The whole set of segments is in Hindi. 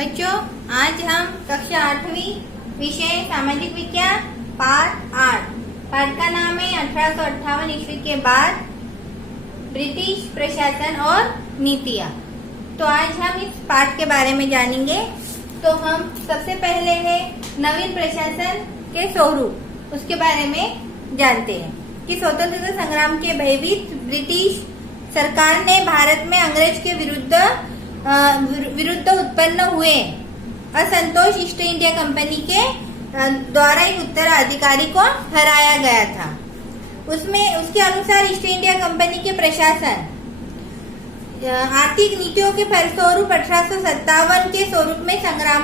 बच्चों, आज हम कक्षा 8वीं विषय सामाजिक विज्ञान पाठ 8 पाठ का नाम है 1858 ईस्वी के बाद ब्रिटिश प्रशासन और नीतियां। तो आज हम इस पाठ के बारे में जानेंगे। तो हम सबसे पहले है नवीन प्रशासन के स्वरूप, उसके बारे में जानते हैं कि स्वतंत्रता संग्राम के भयभीत ब्रिटिश सरकार ने भारत में अंग्रेज के विरुद्ध उत्पन्न हुए असंतोष ईस्ट इंडिया कंपनी के द्वारा एक उत्तराधिकारी को हराया गया था। उसके अनुसार ईस्ट इंडिया कंपनी के प्रशासन आर्थिक नीतियों के फलस्वरूप 1857 के स्वरूप में संग्राम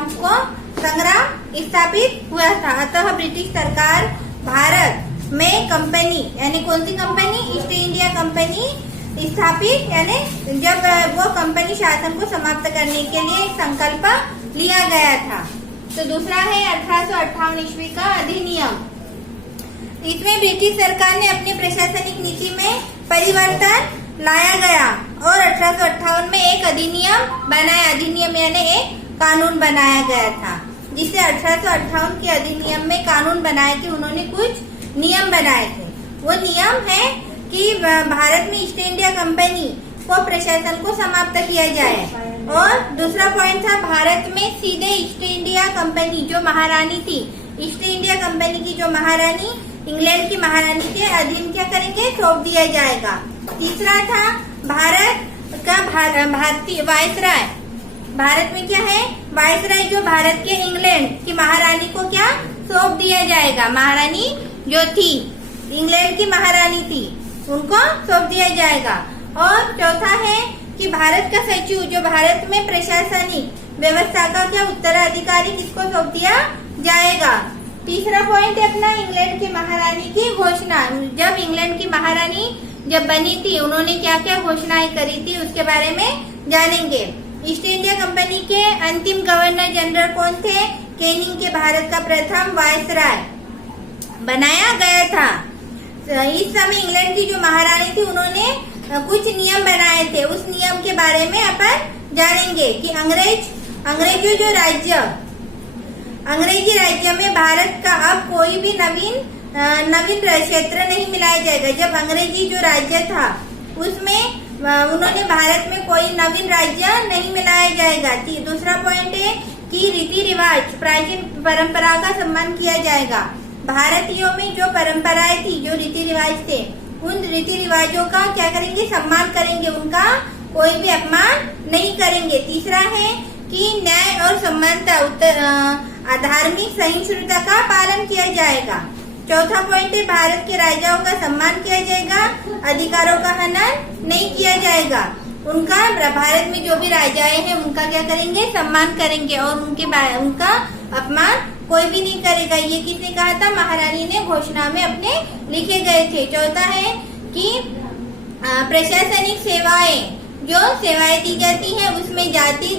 स्थापित हुआ था। अतः ब्रिटिश सरकार भारत में कंपनी यानी कौन सी कंपनी, ईस्ट इंडिया कंपनी स्थापित यानी जब वो कंपनी शासन को समाप्त करने के लिए एक संकल्प लिया गया था। तो दूसरा है 1858 ईस्वी का अधिनियम। इसमें ब्रिटिश सरकार ने अपनी प्रशासनिक नीति में परिवर्तन लाया गया और 1858 में एक अधिनियम बनाया। अधिनियम यानी एक कानून बनाया गया था, जिसे 1858 के अधिनियम में कानून बनाया कि उन्होंने कुछ नियम बनाए थे। वो नियम है कि भारत में ईस्ट इंडिया कंपनी को प्रशासन को समाप्त किया जाए। और दूसरा पॉइंट था भारत में सीधे ईस्ट इंडिया कंपनी जो महारानी थी, ईस्ट इंडिया कंपनी की जो महारानी इंग्लैंड की महारानी के अधीन क्या करेंगे, सौंप दिया जाएगा। तीसरा था भारत का भारतीय वायसराय। भारत में क्या है, वायसराय जो भारत के इंग्लैंड की महारानी को क्या सौंप दिया जाएगा। महारानी जो थी इंग्लैंड की महारानी थी उनको सौंप दिया जाएगा। और चौथा है कि भारत का सचिव जो भारत में प्रशासनिक व्यवस्था का क्या उत्तराधिकारी किसको सौंप दिया जाएगा। तीसरा पॉइंट है अपना इंग्लैंड की महारानी की घोषणा। जब इंग्लैंड की महारानी जब बनी थी उन्होंने क्या क्या घोषणाएं करी थी उसके बारे में जानेंगे। ईस्ट इंडिया कंपनी के अंतिम गवर्नर जनरल कौन थे, कैनिंग के भारत का प्रथम वायसराय बनाया गया था। इस समय इंग्लैंड की जो महारानी थी उन्होंने कुछ नियम बनाए थे, उस नियम के बारे में अपन जानेंगे कि अंग्रेजी राज्य में भारत का अब कोई भी नवीन क्षेत्र नहीं मिलाया जाएगा। जब अंग्रेजी जो राज्य था उसमें उन्होंने भारत में कोई नवीन राज्य नहीं मिलाया जाएगा। दूसरा पॉइंट है कि रीति रिवाज प्राचीन परंपरा का सम्मान किया जाएगा। भारतीयों में जो परंपराएं थी, जो रीति रिवाज थे, उन रीति रिवाजों का क्या करेंगे, सम्मान करेंगे, उनका कोई भी अपमान नहीं करेंगे। तीसरा है कि न्याय और समानता धार्मिक सहिष्णुता का पालन किया जाएगा। चौथा पॉइंट है भारत के राजाओं का सम्मान किया जाएगा, अधिकारों का हनन नहीं किया जाएगा। उनका भारत में जो भी राजाएं हैं उनका क्या करेंगे, सम्मान करेंगे और उनका अपमान कोई भी नहीं करेगा। ये किसने कहा था, महारानी ने घोषणा में अपने लिखे गए थे। चौथा है कि प्रशासनिक सेवाएं जो सेवाएं दी जाती हैं उसमें जाति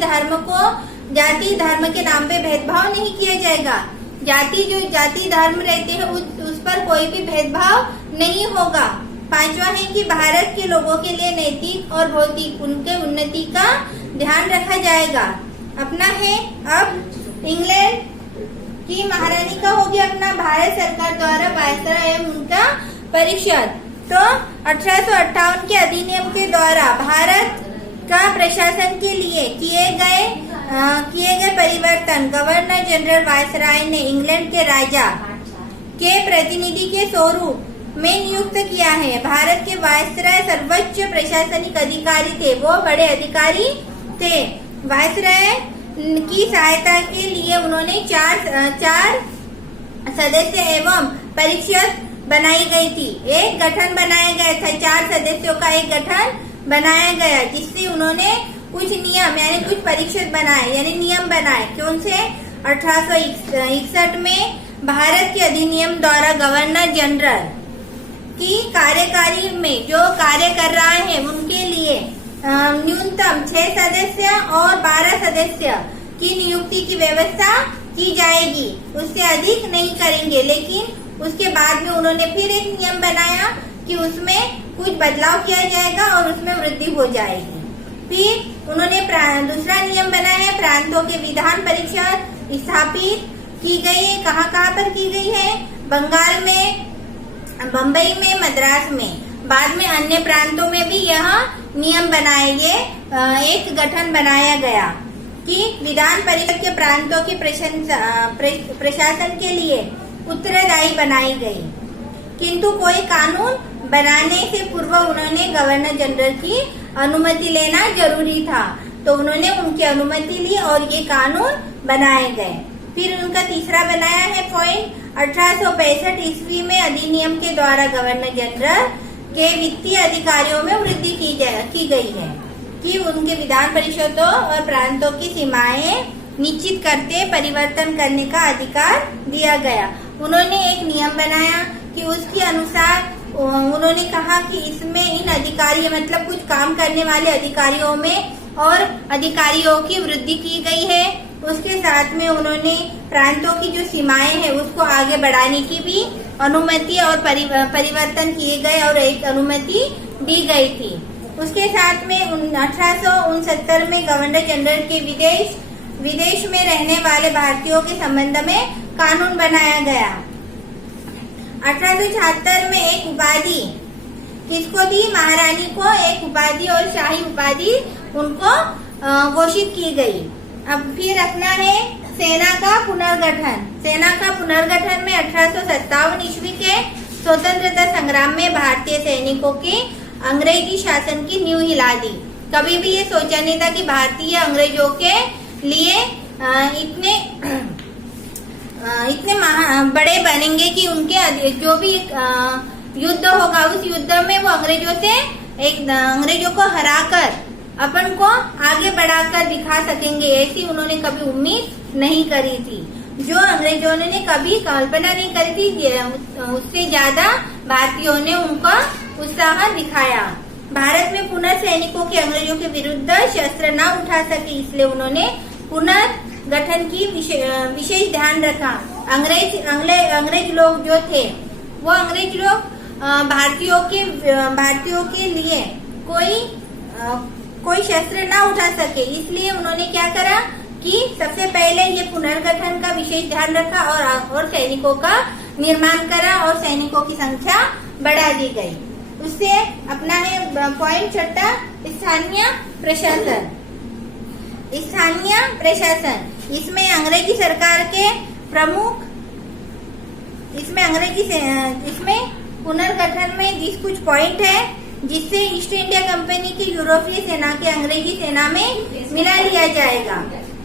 धर्म के नाम पे भेदभाव नहीं किया जाएगा। जाति धर्म रहते हैं उस पर कोई भी भेदभाव नहीं होगा। पांचवा है कि भारत के लोगों के लिए नैतिक और भौतिक उनके उन्नति का ध्यान रखा जाएगा। अपना है अब इंग्लैंड की महारानी का हो गया अपना भारत सरकार द्वारा वायसराय एवं उनका परिषद। तो 1858 के अधिनियम के द्वारा भारत का प्रशासन के लिए किए गए परिवर्तन गवर्नर जनरल वायसराय ने इंग्लैंड के राजा के प्रतिनिधि के स्वरूप में नियुक्त किया है। भारत के वायसराय सर्वोच्च प्रशासनिक अधिकारी थे, वो बड़े अधिकारी थे। वायसराय की सहायता के लिए उन्होंने चार सदस्य एवं परिषद बनाई गई थी। एक गठन बनाया गया था, 4 सदस्यों का एक गठन बनाया गया, जिससे उन्होंने कुछ नियम यानी कुछ परिषद बनाए यानी नियम बनाए। कौन से, 1861 में भारत के अधिनियम द्वारा गवर्नर जनरल की कार्यकारी में जो कार्य कर रहा है उनके लिए न्यूनतम 6 सदस्य और 12 सदस्य की नियुक्ति की व्यवस्था की जाएगी, उससे अधिक नहीं करेंगे। लेकिन उसके बाद में उन्होंने फिर एक नियम बनाया कि उसमें कुछ बदलाव किया जाएगा और उसमें वृद्धि हो जाएगी। फिर उन्होंने दूसरा नियम बनाया है, प्रांतों के विधान परिषद स्थापित की गई है। कहाँ कहाँ पर की गई है? बंगाल में, बम्बई में, मद्रास में। बाद में अन्य प्रांतों में भी यह नियम बनाए गए। एक गठन बनाया गया कि विधान परिषद के प्रांतों की प्रशासन के लिए उत्तरदायी बनाई गई, किंतु कोई कानून बनाने से पूर्व उन्होंने गवर्नर जनरल की अनुमति लेना जरूरी था। तो उन्होंने उनकी अनुमति ली और ये कानून बनाए गए। फिर उनका तीसरा बनाया है पॉइंट, 1865 ईस्वी में अधिनियम के द्वारा गवर्नर जनरल के वित्तीय अधिकारियों में वृद्धि की गई है कि उनके विधान परिषदों और प्रांतों की सीमाएं निश्चित करते परिवर्तन करने का अधिकार दिया गया। उन्होंने एक नियम बनाया कि उसके अनुसार उन्होंने कहा कि इसमें इन अधिकारी मतलब कुछ काम करने वाले अधिकारियों में और अधिकारियों की वृद्धि की गई है। उसके साथ में उन्होंने प्रांतों की जो सीमाएं हैं उसको आगे बढ़ाने की भी अनुमति और परिवर्तन किए गए और एक अनुमति दी गई थी। उसके साथ में 1869 में गवर्नर जनरल के विदेश में रहने वाले भारतीयों के संबंध में कानून बनाया गया। 1876 में एक उपाधि किसको दी? महारानी को एक उपाधि और शाही उपाधि उनको घोषित की गई। अब फिर अपना है सेना का पुनर्गठन। सेना का पुनर्गठन में 1857 ईस्वी के स्वतंत्रता संग्राम में भारतीय सैनिकों की अंग्रेजी शासन की नींव हिला दी। कभी भी ये सोचा नहीं था कि भारतीय अंग्रेजों के लिए इतने बड़े बनेंगे कि उनके जो भी युद्ध होगा उस युद्ध में वो अंग्रेजों को हराकर अपन को आगे बढ़ाकर दिखा सकेंगे। ऐसी उन्होंने कभी उम्मीद नहीं करी थी। जो अंग्रेजों ने कभी कल्पना नहीं करी थी, उससे ज्यादा भारतीयों ने उनका उत्साह दिखाया। भारत में पुनर्सैनिकों के अंग्रेजों के विरुद्ध शस्त्र न उठा सके, इसलिए उन्होंने पुनर्गठन की विशेष ध्यान रखा। अंग्रेज लोग जो थे वो अंग्रेज लोग भारतीयों के लिए कोई शस्त्र ना उठा सके, इसलिए उन्होंने क्या करा कि सबसे पहले ये पुनर्गठन का विशेष ध्यान रखा और सैनिकों का निर्माण करा और सैनिकों की संख्या बढ़ा दी गई। उससे अपना है पॉइंट छठा, स्थानीय प्रशासन। स्थानीय प्रशासन इसमें अंग्रेजी सरकार के प्रमुख इसमें पुनर्गठन में जिस कुछ पॉइंट है जिससे ईस्ट इंडिया कंपनी की यूरोपीय सेना के अंग्रेजी सेना में मिला लिया जाएगा।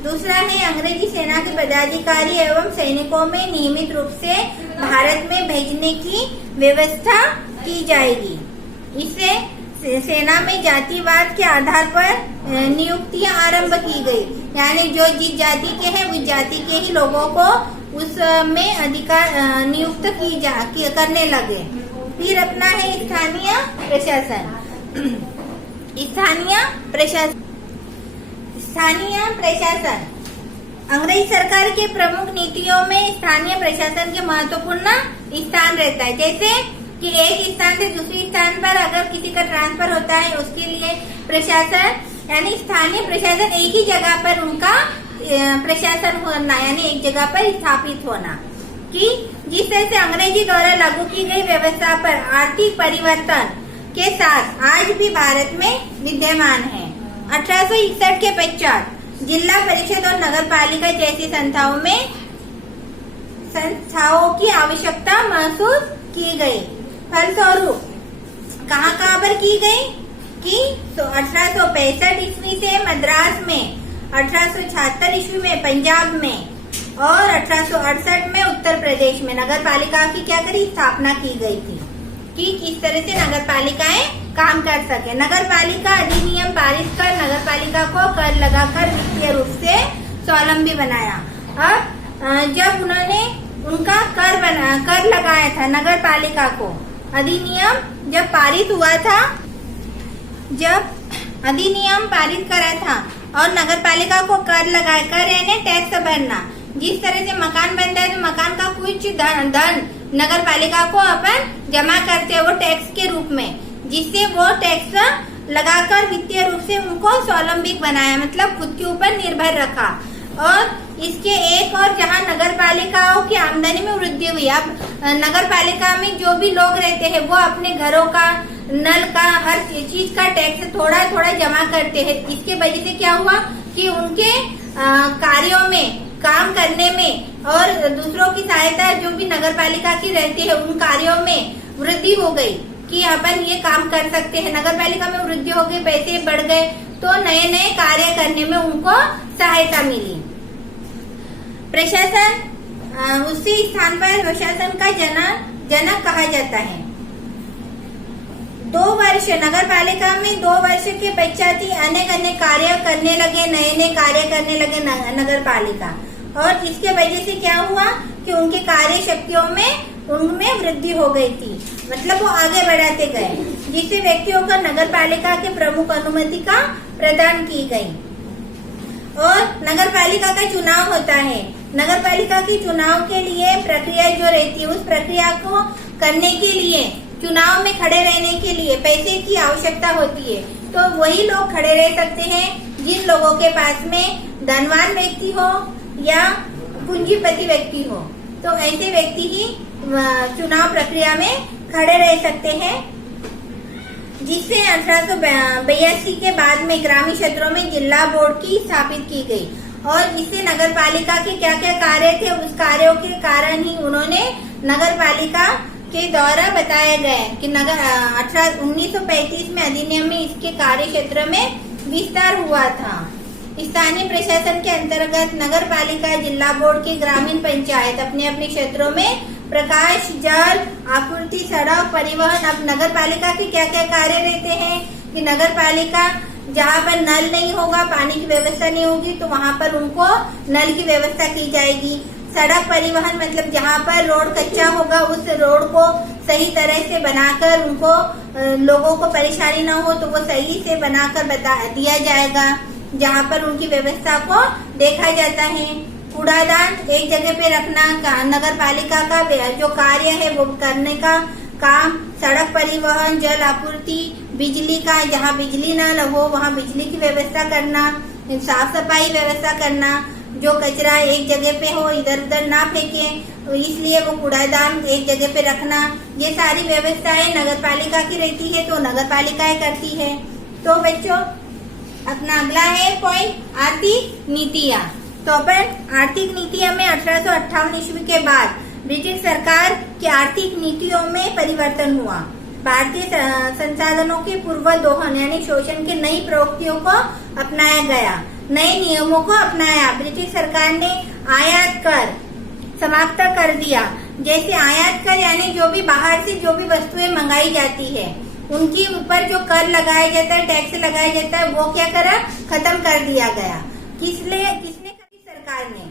दूसरा है अंग्रेजी सेना के पदाधिकारी एवं सैनिकों में नियमित रूप से भारत में भेजने की व्यवस्था की जाएगी। इससे सेना में जातिवाद के आधार पर नियुक्तियां आरंभ की गई, यानी जो जिस जाति के हैं उस जाति के ही लोगों को उसमें अधिकार नियुक्त करने लगे। फिर अपना है स्थानीय प्रशासन। अंग्रेज सरकार के प्रमुख नीतियों में स्थानीय प्रशासन के महत्वपूर्ण स्थान रहता है। जैसे कि एक स्थान से दूसरे स्थान पर अगर किसी का ट्रांसफर होता है उसके लिए प्रशासन यानी स्थानीय प्रशासन एक ही जगह पर उनका प्रशासन होना यानी एक जगह पर स्थापित होना, कि जिस तरह से अंग्रेजी द्वारा लागू की गई व्यवस्था पर आर्थिक परिवर्तन के साथ आज भी भारत में विद्यमान है। 1861 के पश्चात जिला परिषद और नगर पालिका जैसी संस्थाओं की आवश्यकता महसूस की गई। फलस्वरूप कहाँ पर की गई कि 1865 ईस्वी से मद्रास में, 1876 ईस्वी में पंजाब में और 1868 में उत्तर प्रदेश में नगर पालिका की क्या करी स्थापना की गई थी कि किस तरह से नगर पालिकाएं काम कर सके। नगर पालिका अधिनियम पारित कर नगर पालिका को कर लगाकर वित्तीय रूप से स्वावलंबी बनाया। अब जब उन्होंने उनका कर लगाया था नगर पालिका को, अधिनियम जब पारित हुआ था, जब अधिनियम पारित करा था और नगर पालिका को कर लगाया, कर यानी टैक्स भरना। जिस तरह से मकान बनता है तो मकान का कुछ धन नगर पालिका को अपन जमा करते हैं वो टैक्स के रूप में, जिससे वो टैक्स लगाकर वित्तीय रूप से उनको स्वावलंबी बनाया, मतलब खुद के ऊपर निर्भर रखा। और इसके एक और जहाँ नगर पालिकाओं की आमदनी में वृद्धि हुई। अब नगर पालिका में जो भी लोग रहते हैं वो अपने घरों का, नल का, हर चीज का टैक्स थोड़ा थोड़ा जमा करते हैं। इसके वजह से क्या हुआ कि उनके कार्यों में, काम करने में और दूसरों की सहायता जो भी नगर पालिका की रहती है उन कार्यों में वृद्धि हो गई कि अपन ये काम कर सकते हैं। नगर पालिका में वृद्धि हो गई, पैसे बढ़ गए, तो नए नए कार्य करने में उनको सहायता मिली। प्रशासन, उसी स्थान पर प्रशासन का जनक कहा जाता है। 2 वर्ष नगर पालिका में 2 वर्ष के पश्चात ही अनेक कार्य करने लगे, नए कार्य करने लगे नगर पालिका। और इसके वजह से क्या हुआ कि उनके कार्य शक्तियों में उनमें वृद्धि हो गई थी, मतलब वो आगे बढ़ाते गए, जिससे व्यक्तियों को नगर पालिका के प्रमुख अनुमति का प्रदान की गई। और नगर पालिका का चुनाव होता है। नगर पालिका के चुनाव के लिए प्रक्रिया जो रहती है, उस प्रक्रिया को करने के लिए, चुनाव में खड़े रहने के लिए पैसे की आवश्यकता होती है। तो वही लोग खड़े रह सकते हैं जिन लोगों के पास में धनवान व्यक्ति हो या पूंजीपति व्यक्ति हो। तो ऐसे व्यक्ति ही चुनाव प्रक्रिया में खड़े रह सकते हैं, जिससे 1882 के बाद में ग्रामीण क्षेत्रों में जिला बोर्ड की स्थापित की गई। और इससे नगर पालिका के क्या क्या कार्य थे, उस कार्यों के कारण ही उन्होंने नगर पालिका के द्वारा बताया गया कि 1935 में अधिनियम में इसके कार्य क्षेत्र में विस्तार हुआ था। स्थानीय प्रशासन के अंतर्गत नगर पालिका, जिला बोर्ड के ग्रामीण पंचायत अपने अपने क्षेत्रों में प्रकाश, जल आपूर्ति, सड़क, परिवहन। अब नगर पालिका के क्या क्या कार्य रहते हैं कि नगर पालिका जहाँ पर नल नहीं होगा, पानी की व्यवस्था नहीं होगी, तो वहाँ पर उनको नल की व्यवस्था की जाएगी। सड़क परिवहन, मतलब जहाँ पर रोड कच्चा होगा उस रोड को सही तरह से बनाकर उनको, लोगों को परेशानी ना हो तो वो सही से बनाकर बता दिया जाएगा, जहाँ पर उनकी व्यवस्था को देखा जाता है। कूड़ादान एक जगह पे रखना नगर पालिका का जो कार्य है वो करने का काम। सड़क परिवहन, जल आपूर्ति, बिजली का, जहाँ बिजली न हो वहाँ बिजली की व्यवस्था करना, साफ सफाई व्यवस्था करना, जो कचरा एक जगह पे हो इधर उधर ना फेंके, इसलिए वो कूड़ादान एक जगह पे रखना। ये सारी व्यवस्थाएं नगर पालिका की रहती है, तो नगर पालिकाएं करती है। तो बच्चों, अपना अगला है पॉइंट आर्थिक नीतियाँ। तो अपन आर्थिक नीतियाँ में 1858 ईस्वी के बाद ब्रिटिश सरकार की आर्थिक नीतियों में परिवर्तन हुआ। भारतीय संसाधनों के पूर्व दोहन यानी शोषण की नई प्रवृत्तियों को अपनाया गया, नए नियमों को अपनाया। ब्रिटिश सरकार ने आयात कर समाप्त कर दिया। जैसे आयात कर यानी जो भी बाहर से जो भी वस्तुएं मंगाई जाती है उनके ऊपर जो कर लगाया जाता है, टैक्स लगाया जाता है, वो क्या करा, खत्म कर दिया गया। किसने करी, सरकार ने।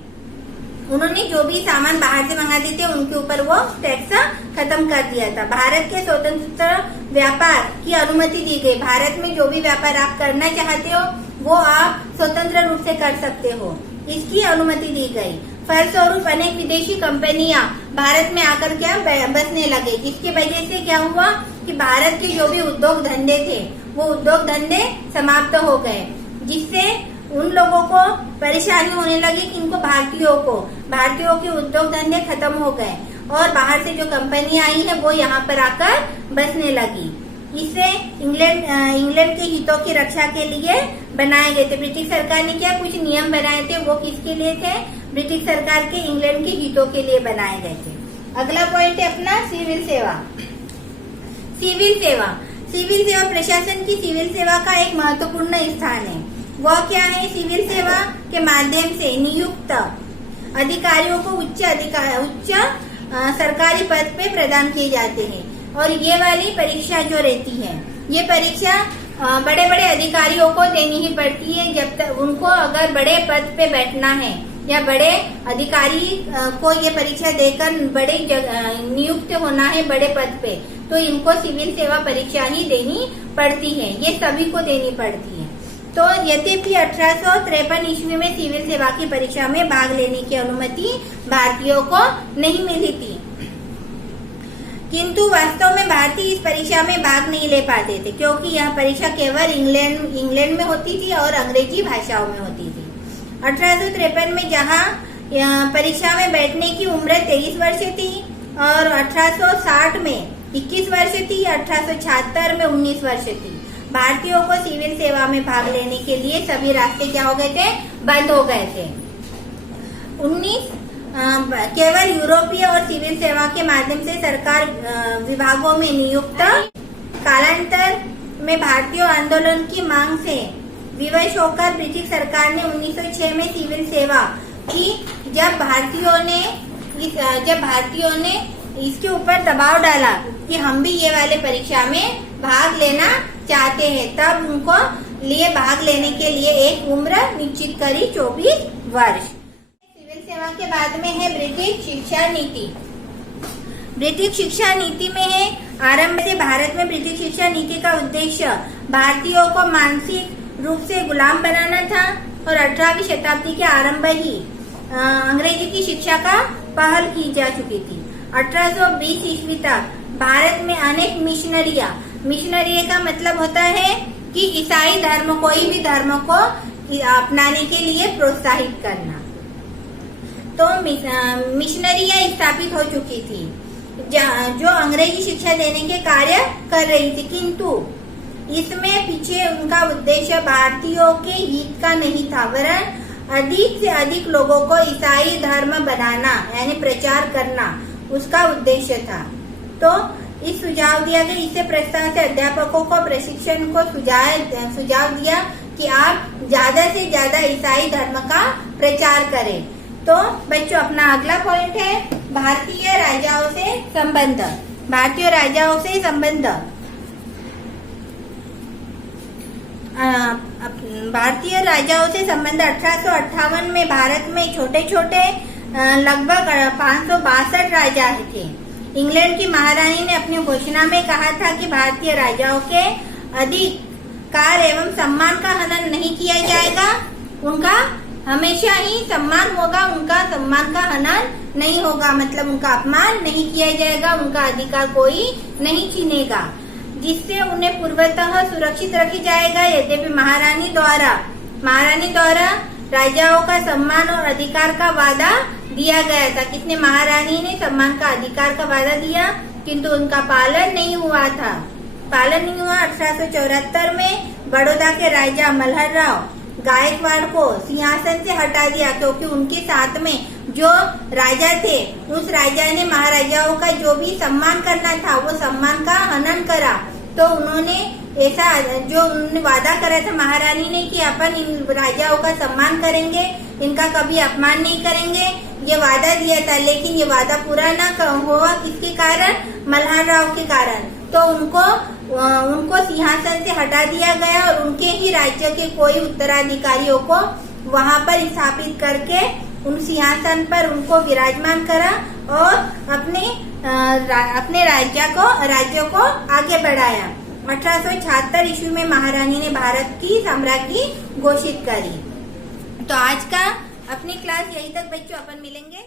उन्होंने जो भी सामान बाहर से मंगाते थे उनके ऊपर वो टैक्स खत्म कर दिया था। भारत के स्वतंत्र व्यापार की अनुमति दी गई। भारत में जो भी व्यापार आप करना चाहते हो वो आप स्वतंत्र रूप से कर सकते हो, इसकी अनुमति दी गई। फलस्वरूप अनेक विदेशी कंपनियां भारत में आकर क्या बसने लगे, जिसकी वजह से क्या हुआ कि भारत के जो भी उद्योग धंधे थे वो उद्योग धंधे समाप्त हो गए, जिससे उन लोगों को परेशानी होने लगी कि इनको भारतीयों के उद्योग धंधे खत्म हो गए और बाहर से जो कंपनियां आई है वो यहाँ पर आकर बसने लगी। इसे इंग्लैंड के हितों की रक्षा के लिए बनाए गए थे। ब्रिटिश सरकार ने क्या कुछ नियम बनाए थे, वो किसके लिए थे, ब्रिटिश सरकार के इंग्लैंड के हितों के लिए बनाए गए थे। अगला पॉइंट है अपना सिविल सेवा। सिविल सेवा प्रशासन की सिविल सेवा का एक महत्वपूर्ण स्थान है। वह क्या है, सिविल सेवा के माध्यम से नियुक्त अधिकारियों को उच्च सरकारी पद पे प्रदान किए जाते हैं। और ये वाली परीक्षा जो रहती है, ये परीक्षा बड़े बड़े अधिकारियों को देनी ही पड़ती है। जब तक उनको अगर बड़े पद पे बैठना है या बड़े अधिकारी को ये परीक्षा देकर बड़े नियुक्त होना है बड़े पद पे, तो इनको सिविल सेवा परीक्षा ही देनी पड़ती है। ये सभी को देनी पड़ती है। तो यद्यपि 1853 ईस्वी में सिविल सेवा की परीक्षा में भाग लेने की अनुमति भारतीयों को नहीं मिली थी। किंतु वास्तव में भारतीय इस परीक्षा में भाग नहीं ले पाते थे, क्योंकि यह परीक्षा केवल इंग्लैंड में होती थी और अंग्रेजी भाषाओं में होती थी। 1853 में जहां परीक्षा में बैठने की उम्र 23 वर्ष थी और 1860 में 21 वर्ष थी, 1876 में 19 वर्ष थी। भारतीयों को सिविल सेवा में भाग लेने के लिए सभी रास्ते क्या हो गए थे, बंद हो गए थे। केवल यूरोपीय और सिविल सेवा के माध्यम से सरकार विभागों में नियुक्त। कालांतर में भारतीय आंदोलन की मांग से विवश होकर ब्रिटिश सरकार ने 1906 में सिविल सेवा की। जब भारतीयों ने इसके ऊपर दबाव डाला कि हम भी ये वाले परीक्षा में भाग लेना चाहते हैं, तब उनको लिए भाग लेने के लिए एक उम्र निश्चित करी, 24 वर्ष। सिविल सेवा के बाद में है ब्रिटिश शिक्षा नीति। ब्रिटिश शिक्षा नीति में है, आरंभ से भारत में ब्रिटिश शिक्षा नीति का उद्देश्य भारतीयों को मानसिक रूप से गुलाम बनाना था और 18वीं शताब्दी के आरंभ ही अंग्रेजी की शिक्षा का पहल की जा चुकी थी। 1820 ईस्वी तक भारत में अनेक मिशनरी का मतलब होता है कि ईसाई धर्म, कोई भी धर्म को अपनाने के लिए प्रोत्साहित करना। तो मिशनरियां स्थापित हो चुकी थी जो अंग्रेजी शिक्षा देने के कार्य कर रही थी, किंतु इसमें पीछे उनका उद्देश्य भारतीयों के हित का नहीं था, वरन अधिक से अधिक लोगों को ईसाई धर्म बनाना यानी प्रचार करना उसका उद्देश्य था। तो इस सुझाव दिया गया, इससे प्रस्ताव से अध्यापकों को प्रशिक्षण को सुझाव दिया कि आप ज्यादा से ज्यादा ईसाई धर्म का प्रचार करें। तो बच्चों, अपना अगला पॉइंट है भारतीय राजाओं से संबंध। भारतीय राजाओं से संबंध। भारतीय राजाओं से संबंध 1858 में भारत में छोटे छोटे लगभग 562 राजा थे। इंग्लैंड की महारानी ने अपनी घोषणा में कहा था कि भारतीय राजाओं के अधिकार एवं सम्मान का हनन नहीं किया जाएगा, उनका हमेशा ही सम्मान होगा, उनका सम्मान का हनन नहीं होगा, मतलब उनका अपमान नहीं किया जाएगा, उनका अधिकार कोई नहीं छीनेगा, जिससे उन्हें पूर्वतः सुरक्षित रखी जाएगा। यद्यपि महारानी द्वारा राजाओं का सम्मान और अधिकार का वादा दिया गया था। किसने? महारानी ने सम्मान का अधिकार का वादा दिया, किंतु उनका पालन नहीं हुआ। 1874 में बड़ौदा के राजा मल्हर राव गायकवाड़ को सिंहासन से हटा दिया, क्योंकि उनके साथ में जो राजा थे उस राजा ने महाराजाओं का जो भी सम्मान करना था वो सम्मान का हनन करा। तो उन्होंने ऐसा जो उन्होंने वादा करा था महारानी ने कि अपन इन राजाओं का सम्मान करेंगे, इनका कभी अपमान नहीं करेंगे, ये वादा दिया था, लेकिन ये वादा पूरा ना हुआ। किसके कारण? मल्हर राव के कारण। तो उनको सिंहासन से हटा दिया गया और उनके ही राज्य के कोई उत्तराधिकारियों को वहां पर स्थापित करके उन सिंहासन पर उनको विराजमान करा और अपने राज्य को आगे बढ़ाया। 1876 ईस्वी में महारानी ने भारत की साम्राज्ञी घोषित करी। तो आज का अपनी क्लास यही तक बच्चों, अपन मिलेंगे।